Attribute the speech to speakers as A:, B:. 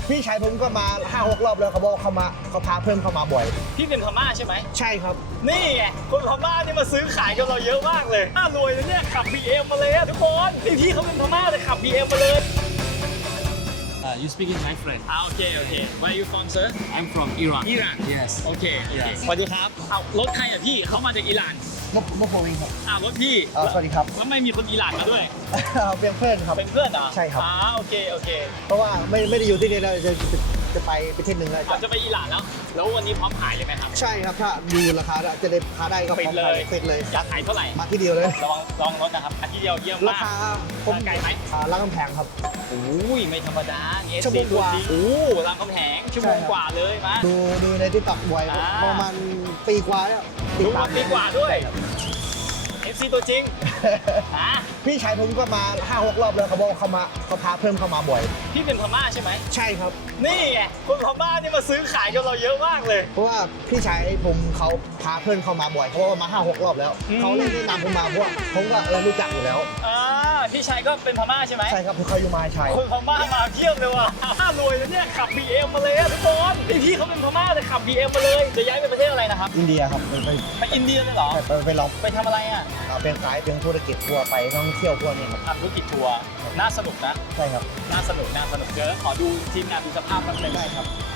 A: พี่ชายผมก็มา5-6 รอบแล้วเขาบอกเขาพาเพื่อนเข้ามาบ่อย
B: พี่เป็นพม่าใช่ไหม
A: ใช่ครับ
B: นี่ไงคนพม่านี่มาซื้อขายกับเราเยอะมากเลยน่ารวยนะเนี่ยขับ BM มาเลยอะทุกคนพี่เขาเป็นพม่าแต่ขับ BM มาเลย
C: You speak in Thai friend.
B: โอเค Where are you from sir
C: I'm from Iran.
B: อิหร่าน
C: Yes.
B: โอเค
C: Yes
B: สวัสดีครับเอารถใครอ่ะพี่เขามาจากอิหร่าน
A: มะโพวิงครับ
B: รถพี่
A: สวัสดีครับ
B: แล้วไม่มีคนอิหร่านมาด้วย
A: เป็นเพื่อนครับ
B: เป็นเพื่อนเหรอ
A: ใช่ครับ
B: โอเค
A: เพราะว่าไม่ได้อยู่ที่นี่แล้วจะไปประเทศหนึ่งแล้ว
B: จะไปอิหร่านแล้วแล้ววันนี้พร้อมขายเลยไหมครับ
A: ใช่ครับถ้าดูราคาจะได้พาได้ก็
B: ปิดเลย
A: ปิดเลย
B: อยากขายเท่าไหร่
A: มาที่เดียวเลย
B: ระวังลองรถนะครับอันที่เดียวเยี่ยม
A: ราม
B: าก
A: คาผม
B: ไกลไหม
A: ร้านกำแพงครับ
B: โอ้ยไม่ธรรมดาเนี่ย
A: ชั่วโมงกว่า
B: โอ้รามคำแหงชั่วโมงกว่าเลยมา
A: ดูในที่ตักบ่อย
B: อ่า
A: ประมาณปีกว่าแล้ว
B: ดูมาปีกว่าด้วย FC ตัวจริงอ่ะ
A: พี่ชายผมก็มา5-6 รอบแล้วเขาบอกเขาพาเพื่อนเข้ามาบ่อย
B: พี่เป็นพม่าใช่ไหม
A: ใช่ครับ
B: นี่ไงคนพม่านี่มาซื้อขายกับเราเยอะมากเลย
A: เพราะว่าพี่ชายผมเขาพาเพื่อนเข้ามาบ่อยเขาบอกว่ามา5-6 รอบแล้ว
B: อืม
A: เขาเลยแนะนำผมมาเพราะว่าผมก็รู้จักอยู่แล้ว
B: พี่ชายก็เป็นพม่าใช่ไหม
A: ใช่ครับเขาอยู่มาชัย
B: คนพม่ามาเที่ยวเลยว่ะน่ารวยนะเนี่ยขับ BM มาเลยอะทุกคนพี่เขาเป็นพม่าแต่ขับ BM มาเลยจะย้ายไปประเทศอะไรนะครับ
A: อินเดียครับไป
B: ไปอินเดียเลยเหรอ
A: ไปลอง
B: ไปทำอะไรอ่ะ
A: เป็นขายเป็นธุรกิจทัวร์ไปท่องเที่ยวพวกนี้ครับ
B: ทำธุรกิจทัวร์น่าสนุกนะ
A: ใช่ครับ
B: น่าสนุกเดี๋ยวขอดูทีมงานดูสภาพแป๊บนึง
A: ได้ครับ